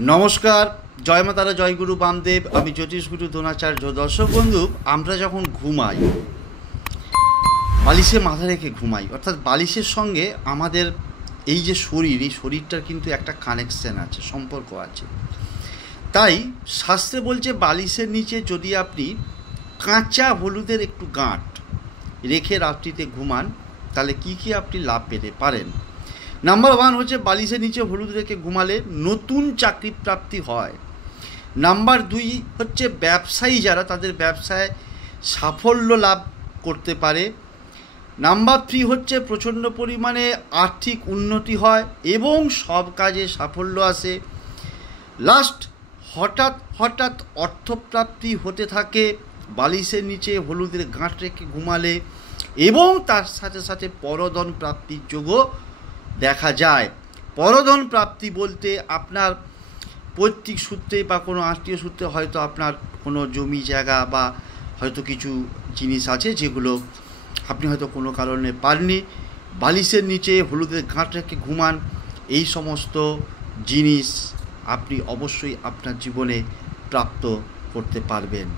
নমস্কার, জয় মা তারা, জয় গুরু বামদেব। আমি জ্যোতিষগুরু দ্রোণাচার্য। দর্শক বন্ধু, আমরা যখন ঘুমাই বালিশে মাথা রেখে ঘুমাই, অর্থাৎ বালিশের সঙ্গে আমাদের এই যে শরীর, এই শরীরটার কিন্তু একটা কানেকশন আছে, সম্পর্ক আছে। তাই শাস্ত্রে বলছে বালিশের নিচে যদি আপনি কাঁচা হলুদের একটু গাঁট রেখে রাত্রিতে ঘুমান, তাহলে কি কি আপনি লাভ পেতে পারেন। নাম্বার 1 হচ্ছে বালিশের নিচে হলুদ রেখে ঘুমালে নতুন চাকরি প্রাপ্তি হয়। নাম্বার 2 হচ্ছে ব্যবসায়ী যারা, তাদের ব্যবসায় সাফল্য লাভ করতে পারে। নাম্বার 3 হচ্ছে প্রচণ্ড পরিমাণে আর্থিক উন্নতি হয় এবং সব কাজে সাফল্য আসে। লাস্ট, হঠাৎ হঠাৎ অর্থপ্রাপ্তি হতে থাকে বালিশের নিচে হলুদের গাঁট রেখে ঘুমালে, এবং তার সাথে সাথে পরধন প্রাপ্তির যোগও দেখা যায়। পরধন প্রাপ্তি বলতে আপনার পৈতৃক সূত্রে বা কোনো আত্মীয় সূত্রে হয়তো আপনার কোনো জমি জায়গা বা হয়তো কিছু জিনিস আছে যেগুলো আপনি হয়তো কোনো কারণে পাননি। বালিশের নিচে হলুদের গাঁট রেখে ঘুমান, এই সমস্ত জিনিস আপনি অবশ্যই আপনার জীবনে প্রাপ্ত করতে পারবেন।